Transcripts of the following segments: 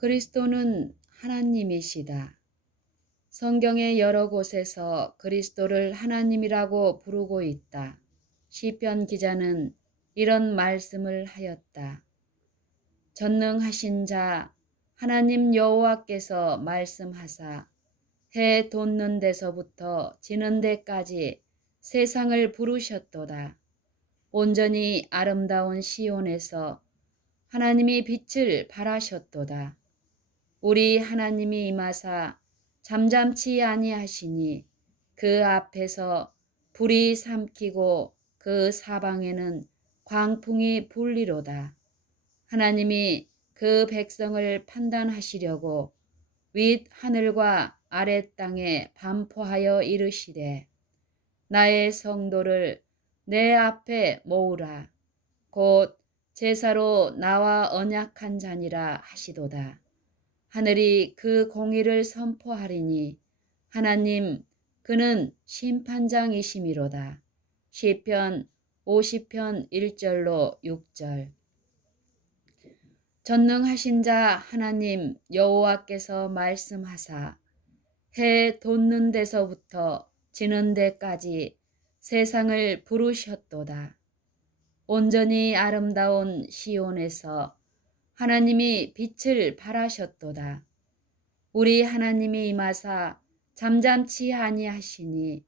그리스도는 하나님이시다. 성경의 여러 곳에서 그리스도를 하나님이라고 부르고 있다. 시편 기자는 이런 말씀을 하였다. 전능하신 자 하나님 여호와께서 말씀하사 해 돋는 데서부터 지는 데까지 세상을 부르셨도다. 온전히 아름다운 시온에서 하나님이 빛을 발하셨도다. 우리 하나님이 임하사 잠잠치 아니하시니 그 앞에서 불이 삼키고 그 사방에는 광풍이 불리로다. 하나님이 그 백성을 판단하시려고 윗 하늘과 아랫 땅에 반포하여 이르시되 나의 성도를 내 앞에 모으라. 곧 제사로 나와 언약한 자니라 하시도다. 하늘이 그 공의를 선포하리니 하나님 그는 심판장이심이로다. 시편 50편 1절로 6절. 전능하신 자 하나님 여호와께서 말씀하사 해 돋는 데서부터 지는 데까지 세상을 부르셨도다. 온전히 아름다운 시온에서 하나님이 빛을 발하셨도다. 우리 하나님이 임하사 잠잠치 아니하시니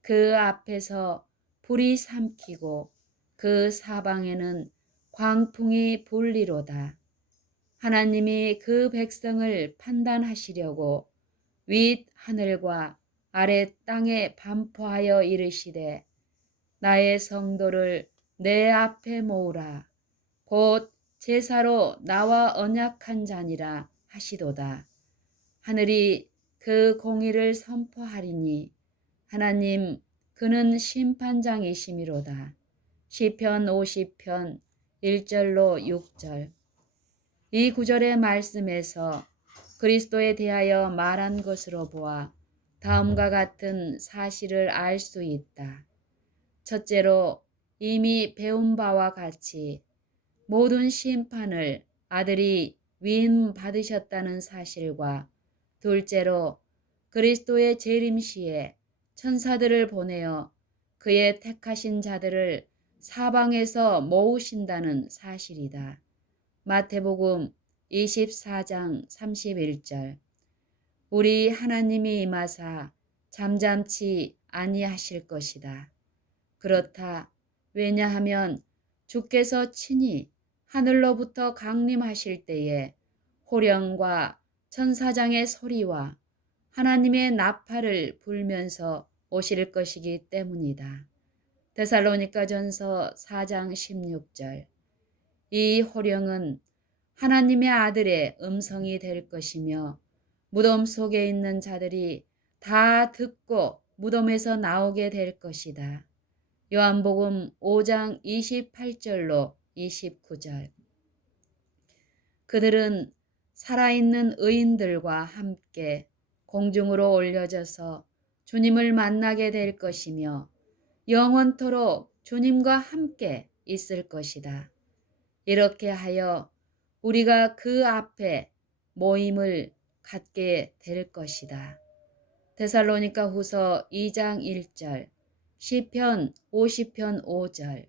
그 앞에서 불이 삼키고 그 사방에는 광풍이 불리로다. 하나님이 그 백성을 판단하시려고 윗 하늘과 아랫 땅에 반포하여 이르시되 나의 성도를 내 앞에 모으라. 곧 제사로 나와 언약한 자니라 하시도다. 하늘이 그 공의를 선포하리니 하나님 그는 심판장이심이로다. 시편 50편 1절로 6절. 이 구절의 말씀에서 그리스도에 대하여 말한 것으로 보아 다음과 같은 사실을 알 수 있다. 첫째로 이미 배운 바와 같이 모든 심판을 아들이 위임받으셨다는 사실과 둘째로 그리스도의 재림 시에 천사들을 보내어 그의 택하신 자들을 사방에서 모으신다는 사실이다. 마태복음 24장 31절. 우리 하나님이 임하사 잠잠치 아니하실 것이다. 그렇다. 왜냐하면 주께서 친히 하늘로부터 강림하실 때에 호령과 천사장의 소리와 하나님의 나팔을 불면서 오실 것이기 때문이다. 데살로니가전서 4장 16절. 이 호령은 하나님의 아들의 음성이 될 것이며 무덤 속에 있는 자들이 다 듣고 무덤에서 나오게 될 것이다. 요한복음 5장 28절로 29절. 그들은 살아있는 의인들과 함께 공중으로 올려져서 주님을 만나게 될 것이며 영원토록 주님과 함께 있을 것이다. 이렇게 하여 우리가 그 앞에 모임을 갖게 될 것이다. 데살로니가 후서 2장 1절, 시편 50편 5절,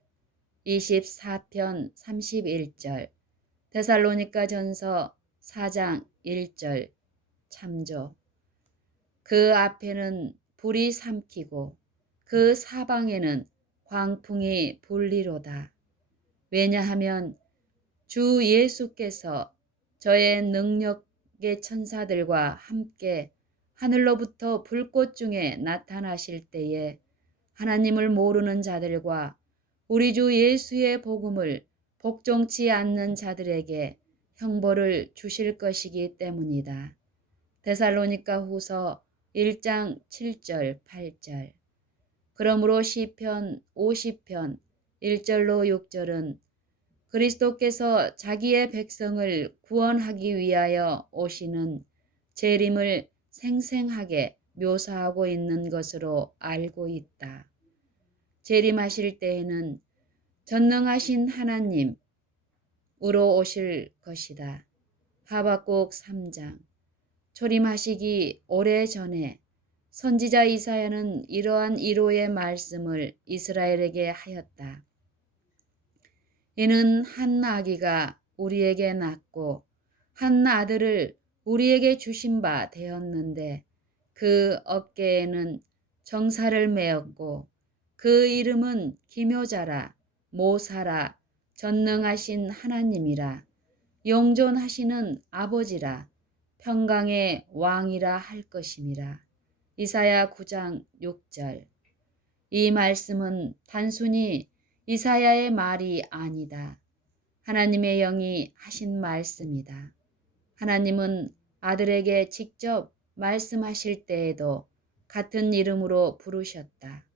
24편 31절, 데살로니가 전서 4장 1절 참조. 그 앞에는 불이 삼키고 그 사방에는 광풍이 불리로다. 왜냐하면 주 예수께서 저의 능력의 천사들과 함께 하늘로부터 불꽃 중에 나타나실 때에 하나님을 모르는 자들과 우리 주 예수의 복음을 복종치 않는 자들에게 형벌을 주실 것이기 때문이다. 데살로니가 후서 1장 7절 8절. 그러므로 시편 50편 1절로 6절은 그리스도께서 자기의 백성을 구원하기 위하여 오시는 재림을 생생하게 묘사하고 있는 것으로 알고 있다. 재림하실 때에는 전능하신 하나님으로 오실 것이다. 하박국 3장. 초림하시기 오래전에 선지자 이사야는 이러한 위로의 말씀을 이스라엘에게 하였다. 이는 한 아기가 우리에게 낳고 한 아들을 우리에게 주신 바 되었는데 그 어깨에는 정사를 메었고 그 이름은 기묘자라 모사라 전능하신 하나님이라 영존하시는 아버지라 평강의 왕이라 할 것임이라. 이사야 9장 6절. 이 말씀은 단순히 이사야의 말이 아니다. 하나님의 영이 하신 말씀이다. 하나님은 아들에게 직접 말씀하실 때에도 같은 이름으로 부르셨다.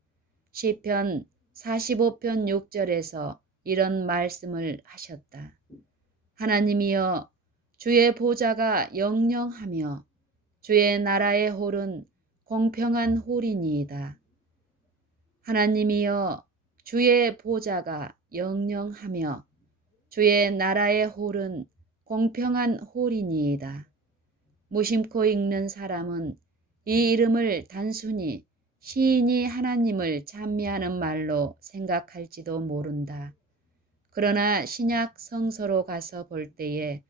시편 45편 6절에서 이런 말씀을 하셨다. 하나님이여 주의 보좌가 영영하며 주의 나라의 홀은 공평한 홀이니이다. 하나님이여 주의 보좌가 영영하며 주의 나라의 홀은 공평한 홀이니이다. 무심코 읽는 사람은 이 이름을 단순히 시인이 하나님을 찬미하는 말로 생각할지도 모른다. 그러나 신약 성서로 가서 볼 때에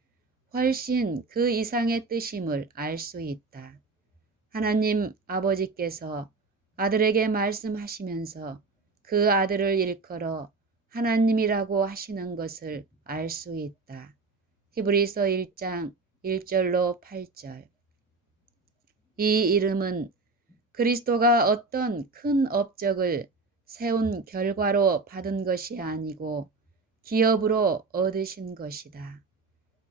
훨씬 그 이상의 뜻임을 알 수 있다. 하나님 아버지께서 아들에게 말씀하시면서 그 아들을 일컬어 하나님이라고 하시는 것을 알 수 있다. 히브리서 1장 1절로 8절. 이 이름은 그리스도가 어떤 큰 업적을 세운 결과로 받은 것이 아니고 기업으로 얻으신 것이다.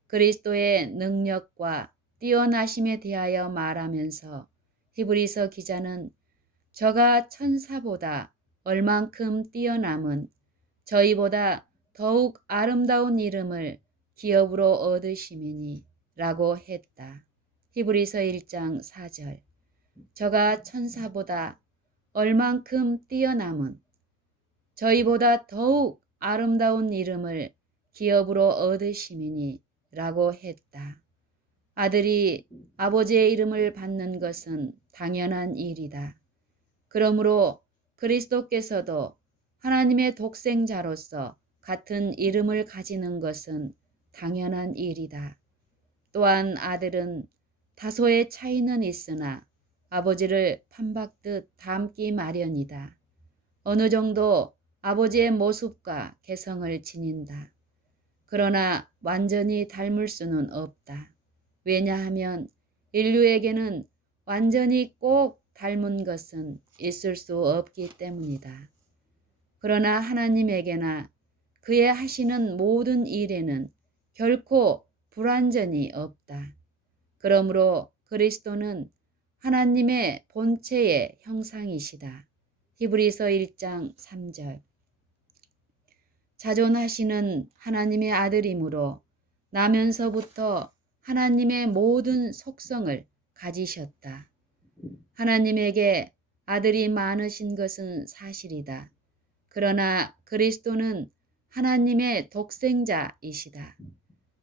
그리스도의 능력과 뛰어나심에 대하여 말하면서 히브리서 기자는 저가 천사보다 얼만큼 뛰어남은 저희보다 더욱 아름다운 이름을 기업으로 얻으심이니 라고 했다. 히브리서 1장 4절. 저가 천사보다 얼만큼 뛰어남은 저희보다 더욱 아름다운 이름을 기업으로 얻으심이니 라고 했다. 아들이 아버지의 이름을 받는 것은 당연한 일이다. 그러므로 그리스도께서도 하나님의 독생자로서 같은 이름을 가지는 것은 당연한 일이다. 또한 아들은 다소의 차이는 있으나 아버지를 판박듯 닮기 마련이다. 어느 정도 아버지의 모습과 개성을 지닌다. 그러나 완전히 닮을 수는 없다. 왜냐하면 인류에게는 완전히 꼭 닮은 것은 있을 수 없기 때문이다. 그러나 하나님에게나 그의 하시는 모든 일에는 결코 불완전이 없다. 그러므로 그리스도는 하나님의 본체의 형상이시다. 히브리서 1장 3절. 자존하시는 하나님의 아들이므로 나면서부터 하나님의 모든 속성을 가지셨다. 하나님에게 아들이 많으신 것은 사실이다. 그러나 그리스도는 하나님의 독생자이시다.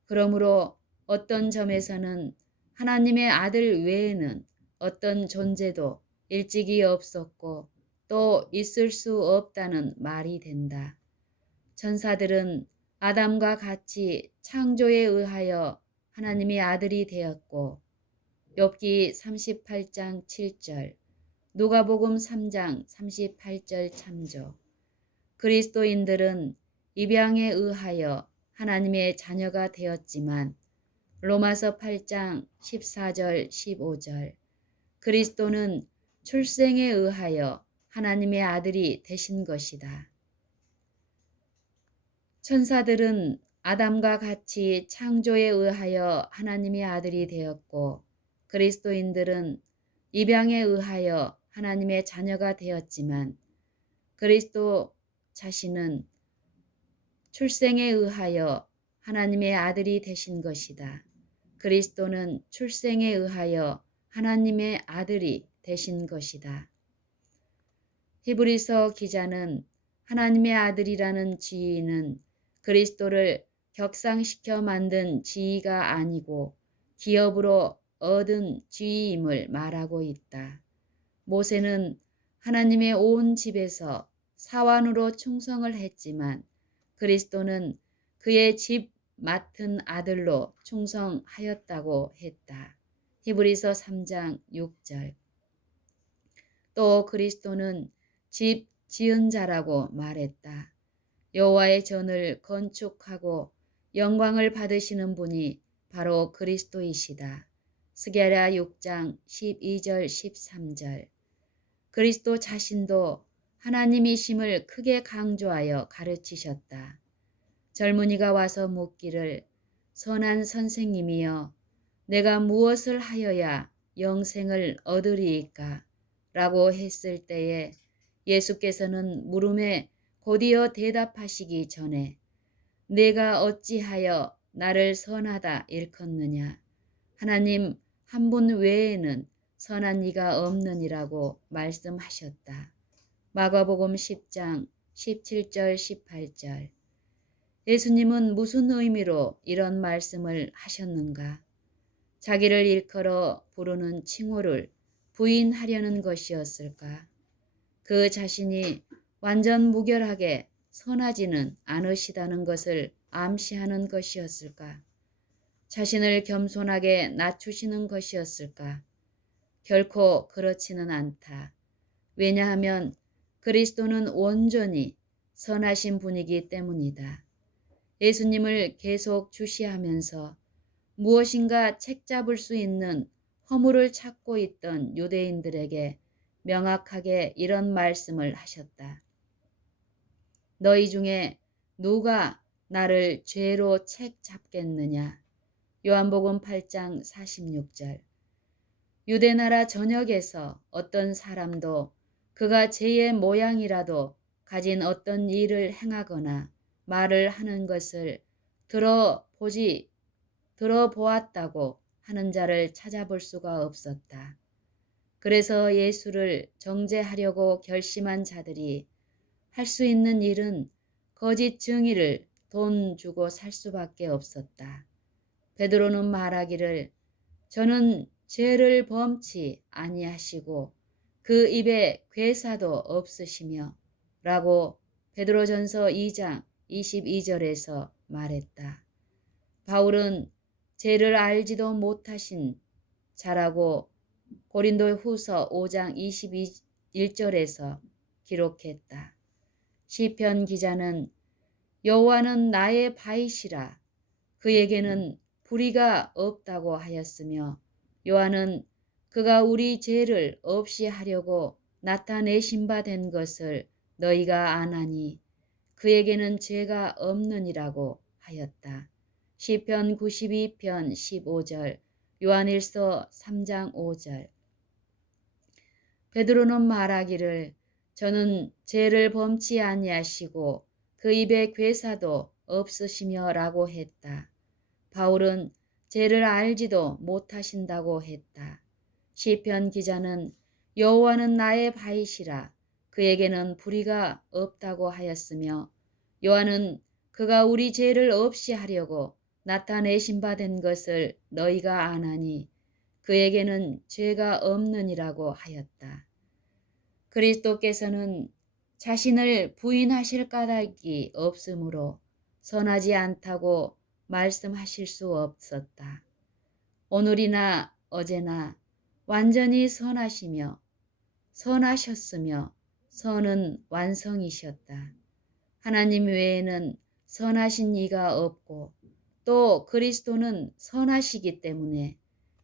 그러므로 어떤 점에서는 하나님의 아들 외에는 어떤 존재도 일찍이 없었고 또 있을 수 없다는 말이 된다. 천사들은 아담과 같이 창조에 의하여 하나님의 아들이 되었고 욥기 38장 7절, 누가복음 3장 38절 참조. 그리스도인들은 입양에 의하여 하나님의 자녀가 되었지만 로마서 8장 14절 15절 그리스도는 출생에 의하여 하나님의 아들이 되신 것이다. 천사들은 아담과 같이 창조에 의하여 하나님의 아들이 되었고 그리스도인들은 입양에 의하여 하나님의 자녀가 되었지만 그리스도 자신은 출생에 의하여 하나님의 아들이 되신 것이다. 그리스도는 출생에 의하여 하나님의 아들이 되신 것이다. 히브리서 기자는 하나님의 아들이라는 지위는 그리스도를 격상시켜 만든 지위가 아니고 기업으로 얻은 지위임을 말하고 있다. 모세는 하나님의 온 집에서 사환으로 충성을 했지만 그리스도는 그의 집 맡은 아들로 충성하였다고 했다. 히브리서 3장 6절. 또 그리스도는 집 지은 자라고 말했다. 여호와의 전을 건축하고 영광을 받으시는 분이 바로 그리스도이시다. 스가랴 6장 12절 13절. 그리스도 자신도 하나님이심을 크게 강조하여 가르치셨다. 젊은이가 와서 묻기를 선한 선생님이여 내가 무엇을 하여야 영생을 얻으리이까? 라고 했을 때에 예수께서는 물음에 곧이어 대답하시기 전에 내가 어찌하여 나를 선하다 일컫느냐? 하나님 한 분 외에는 선한 이가 없느니라고 말씀하셨다. 마가복음 10장 17절 18절. 예수님은 무슨 의미로 이런 말씀을 하셨는가? 자기를 일컬어 부르는 칭호를 부인하려는 것이었을까? 그 자신이 완전 무결하게 선하지는 않으시다는 것을 암시하는 것이었을까? 자신을 겸손하게 낮추시는 것이었을까? 결코 그렇지는 않다. 왜냐하면 그리스도는 온전히 선하신 분이기 때문이다. 예수님을 계속 주시하면서 무엇인가 책잡을 수 있는 허물을 찾고 있던 유대인들에게 명확하게 이런 말씀을 하셨다. 너희 중에 누가 나를 죄로 책잡겠느냐? 요한복음 8장 46절. 유대나라 전역에서 어떤 사람도 그가 죄의 모양이라도 가진 어떤 일을 행하거나 말을 하는 것을 들어보았다고 하는 자를 찾아볼 수가 없었다. 그래서 예수를 정죄하려고 결심한 자들이 할 수 있는 일은 거짓 증의를 돈 주고 살 수밖에 없었다. 베드로는 말하기를 저는 죄를 범치 아니하시고 그 입에 괴사도 없으시며 라고 베드로전서 2장 22절에서 말했다. 바울은 죄를 알지도 못하신 자라고 고린도후서 5장 21절에서 기록했다. 시편 기자는 여호와는 나의 바위시라 그에게는 불의가 없다고 하였으며 요한은 그가 우리 죄를 없이 하려고 나타내신 바 된 것을 너희가 아나니 그에게는 죄가 없느니라고 하였다. 시편 92편 15절, 요한일서 3장 5절. 베드로는 말하기를 저는 죄를 범치 아니하시고 그 입에 괴사도 없으시며 라고 했다. 바울은 죄를 알지도 못하신다고 했다. 시편 기자는 여호와는 나의 바위시라 그에게는 불의가 없다고 하였으며 요한은 그가 우리 죄를 없이 하려고 나타내신 바 된 것을 너희가 아나니 그에게는 죄가 없느니라고 하였다. 그리스도께서는 자신을 부인하실 까닭이 없으므로 선하지 않다고 말씀하실 수 없었다. 오늘이나 어제나 완전히 선하셨으며 선은 완성이셨다. 하나님 외에는 선하신 이가 없고 또 그리스도는 선하시기 때문에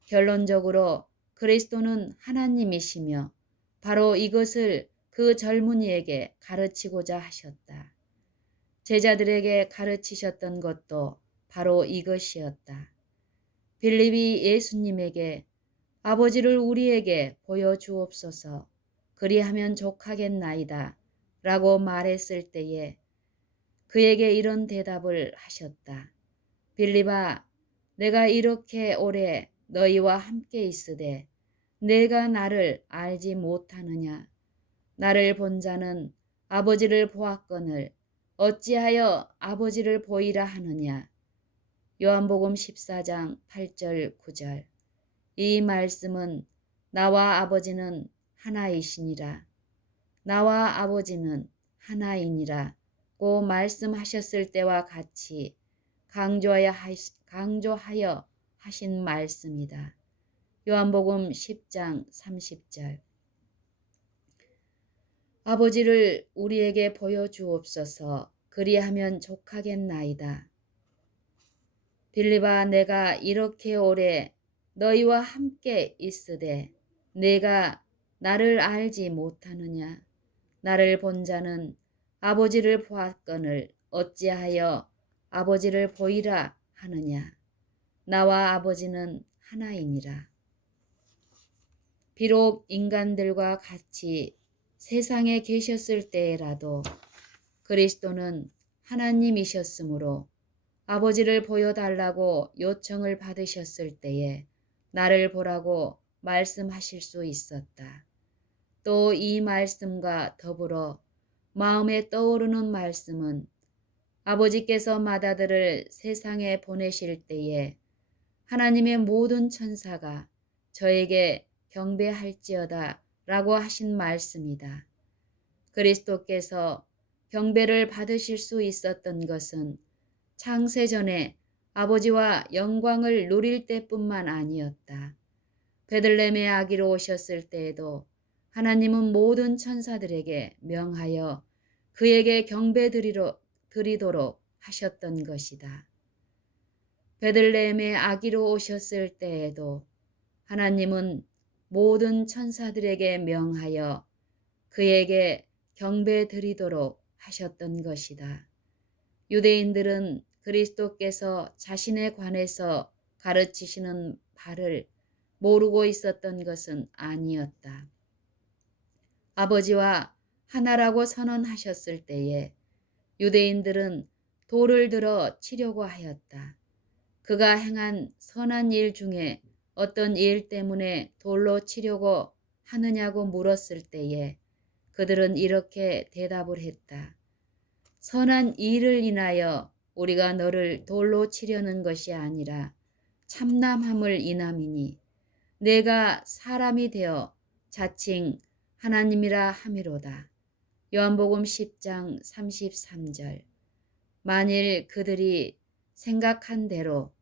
결론적으로 그리스도는 하나님이시며 바로 이것을 그 젊은이에게 가르치고자 하셨다. 제자들에게 가르치셨던 것도 바로 이것이었다. 빌립이 예수님에게 아버지를 우리에게 보여주옵소서 그리하면 족하겠나이다 라고 말했을 때에 그에게 이런 대답을 하셨다. 빌립아, 내가 이렇게 오래 너희와 함께 있으되 내가 나를 알지 못하느냐? 나를 본 자는 아버지를 보았거늘 어찌하여 아버지를 보이라 하느냐? 요한복음 14장 8절 9절. 이 말씀은 나와 아버지는 하나이시니라. 나와 아버지는 하나이니라고 말씀하셨을 때와 같이 강조하여 하신 말씀이다. 요한복음 10장 30절. 아버지를 우리에게 보여주옵소서. 그리하면 족하겠나이다. 빌립아, 내가 이렇게 오래 너희와 함께 있으되 내가 나를 알지 못하느냐? 나를 본 자는 아버지를 보았거늘 어찌하여 아버지를 보이라 하느냐? 나와 아버지는 하나이니라. 비록 인간들과 같이 세상에 계셨을 때라도 그리스도는 하나님이셨으므로 아버지를 보여달라고 요청을 받으셨을 때에 나를 보라고 말씀하실 수 있었다. 또 이 말씀과 더불어 마음에 떠오르는 말씀은 아버지께서 맏아들을 세상에 보내실 때에 하나님의 모든 천사가 저에게 경배할지어다 라고 하신 말씀이다. 그리스도께서 경배를 받으실 수 있었던 것은 창세전에 아버지와 영광을 누릴 때뿐만 아니었다. 베들레헴의 아기로 오셨을 때에도 하나님은 모든 천사들에게 명하여 그에게 드리도록 하셨던 것이다. 베들레헴의 아기로 오셨을 때에도 하나님은 모든 천사들에게 명하여 그에게 경배 드리도록 하셨던 것이다. 유대인들은 그리스도께서 자신에 관해서 가르치시는 바를 모르고 있었던 것은 아니었다. 아버지와 하나라고 선언하셨을 때에 유대인들은 돌을 들어 치려고 하였다. 그가 행한 선한 일 중에 어떤 일 때문에 돌로 치려고 하느냐고 물었을 때에 그들은 이렇게 대답을 했다. 선한 일을 인하여 우리가 너를 돌로 치려는 것이 아니라 참남함을 인함이니 내가 사람이 되어 자칭 하나님이라 함이로다. 요한복음 10장 33절. 만일 그들이 생각한 대로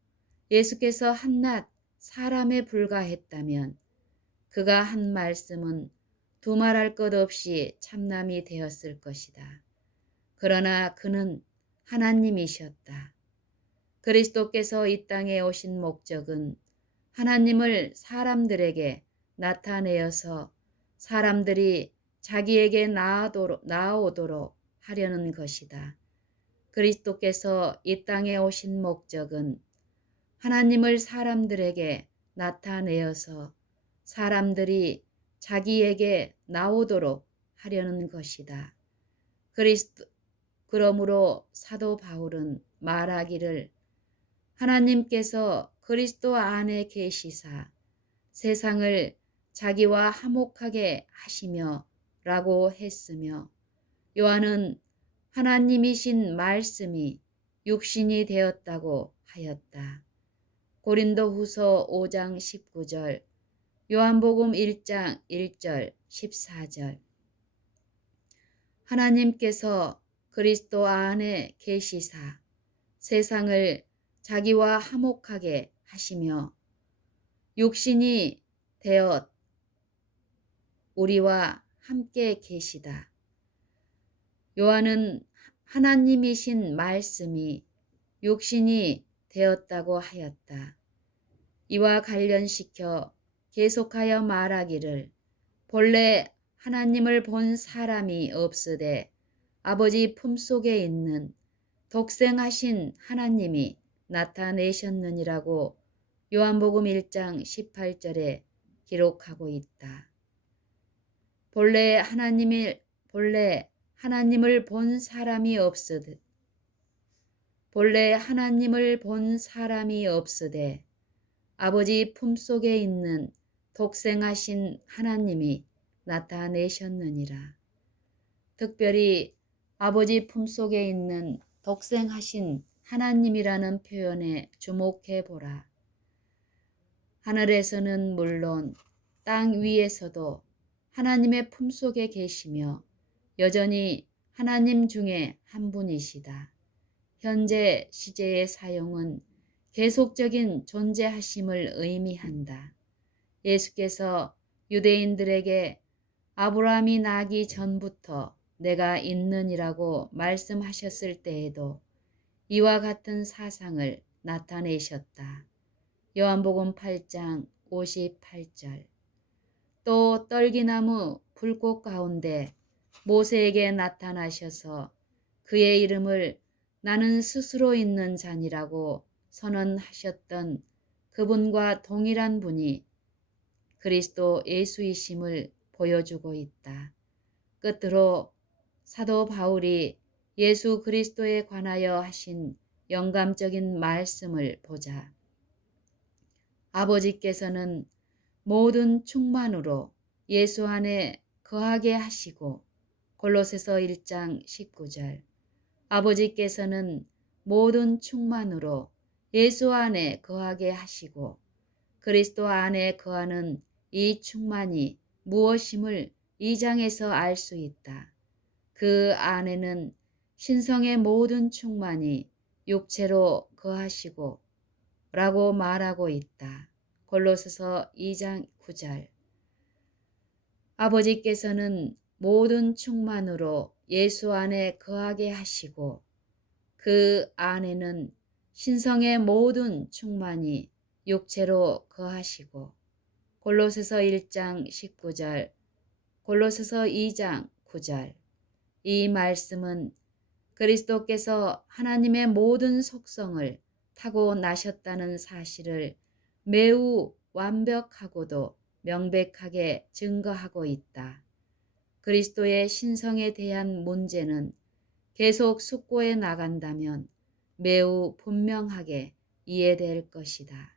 예수께서 한낱 사람에 불과했다면 그가 한 말씀은 두말할 것 없이 참남이 되었을 것이다. 그러나 그는 하나님이셨다. 그리스도께서 이 땅에 오신 목적은 하나님을 사람들에게 나타내어서 사람들이 자기에게 나아오도록 하려는 것이다. 그리스도께서 이 땅에 오신 목적은 하나님을 사람들에게 나타내어서 사람들이 자기에게 나오도록 하려는 것이다. 그러므로 사도 바울은 말하기를 하나님께서 그리스도 안에 계시사 세상을 자기와 화목하게 하시며 라고 했으며 요한은 하나님이신 말씀이 육신이 되었다고 하였다. 고린도후서 5장 19절, 요한복음 1장 1절 14절. 하나님께서 그리스도 안에 계시사 세상을 자기와 화목하게 하시며 육신이 되어 우리와 함께 계시다. 요한은 하나님이신 말씀이 육신이 되었다고 하였다. 이와 관련시켜 계속하여 말하기를 본래 하나님을 본 사람이 없으되 아버지 품속에 있는 독생하신 하나님이 나타내셨느니라고 요한복음 1장 18절에 기록하고 있다. 본래 하나님을 본 사람이 없으되 아버지 품속에 있는 독생하신 하나님이 나타내셨느니라. 특별히 아버지 품속에 있는 독생하신 하나님이라는 표현에 주목해 보라. 하늘에서는 물론 땅 위에서도 하나님의 품속에 계시며 여전히 하나님 중에 한 분이시다. 현재 시제의 사용은 계속적인 존재하심을 의미한다. 예수께서 유대인들에게 아브라함이 나기 전부터 내가 있느니라고 말씀하셨을 때에도 이와 같은 사상을 나타내셨다. 요한복음 8장 58절. 또 떨기나무 불꽃 가운데 모세에게 나타나셔서 그의 이름을 나는 스스로 있는 자니라고 선언하셨던 그분과 동일한 분이 그리스도 예수이심을 보여주고 있다. 끝으로 사도 바울이 예수 그리스도에 관하여 하신 영감적인 말씀을 보자. 아버지께서는 모든 충만으로 예수 안에 거하게 하시고 골로새서 1장 19절. 아버지께서는 모든 충만으로 예수 안에 거하게 하시고 그리스도 안에 거하는 이 충만이 무엇임을 이 장에서 알 수 있다. 그 안에는 신성의 모든 충만이 육체로 거하시고 라고 말하고 있다. 골로새서 2장 9절. 아버지께서는 모든 충만으로 예수 안에 거하게 하시고 그 안에는 신성의 모든 충만이 육체로 거하시고 골로새서 1장 19절, 골로새서 2장 9절. 이 말씀은 그리스도께서 하나님의 모든 속성을 타고나셨다는 사실을 매우 완벽하고도 명백하게 증거하고 있다. 그리스도의 신성에 대한 문제는 계속 숙고해 나간다면 매우 분명하게 이해될 것이다.